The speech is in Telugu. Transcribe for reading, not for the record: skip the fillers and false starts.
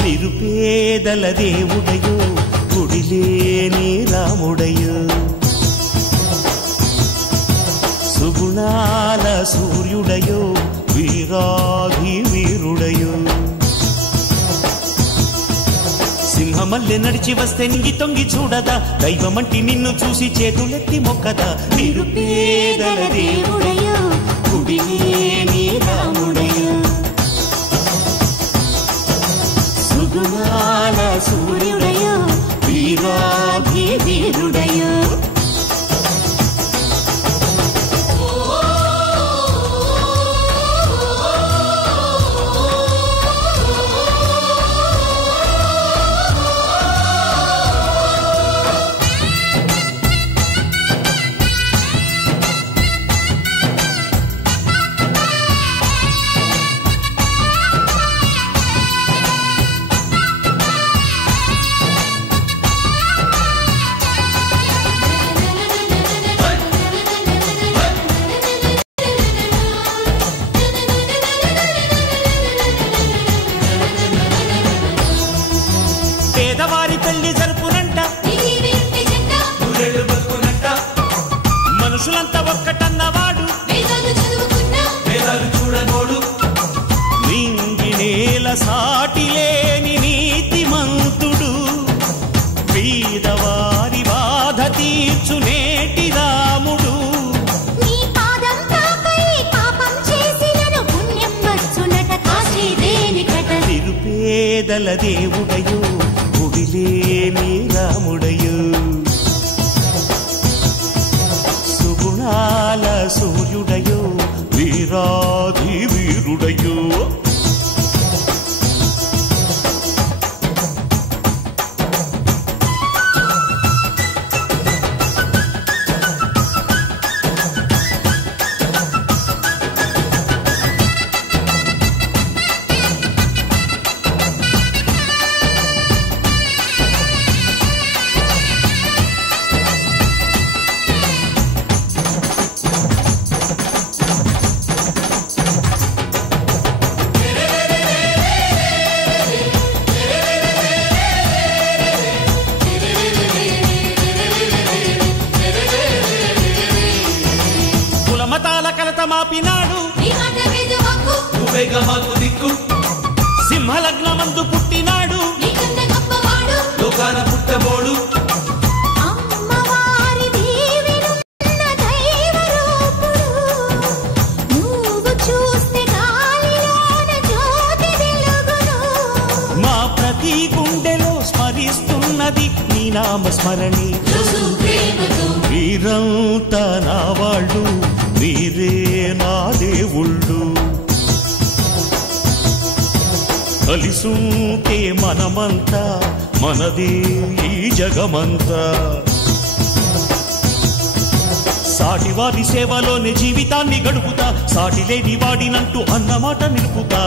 నిరుపేదల దేవుడయో గుడిలేని రాముడయో సుగుణాల సూర్యుడయో వీరాధి వీరుడయో సింహమల్లె నడిచి వస్తే నింగి తొంగి చూడదా దైవమంటి నిన్ను చూసి చేతులెత్తి మొక్కదా నిరుపేదల దేవుడయో గుడిలేని రాముడయో సుగుణాల సూర్యుడయో వీరాధి వీరుడయో పేదవారి పెళ్లి జరుపునంట మనుషులంతా ఒక్కటన్నవాడు చూడనోడు నింగి నేల సాటి లేని నీతిమంతుడు పేదవారి బాధ తీర్చునేటి రాముడు నిరుపేదల దేవుడయో గుడిలేని రాముడయో సుగుణాల సూర్యుడయో వీరాధి వీరుడయో మతాల కలత మాపినాడు సింహలగ్నమందు పుట్టినాడు లోకాన పుట్టబోడు మా ప్రతి గుండెలో స్మరిస్తున్నది నీ నామ స్మరణి వీరంతా నా వాళ్ళు నీరే నా దేవుళ్ళు కలిసుంటే మనమంతా మనదే ఈ జగమంతా సాటివారి సేవలోనే జీవితాన్ని గడుపుతా సాటి లేని వాడినంటూ అన్నమాట నిలుపుతా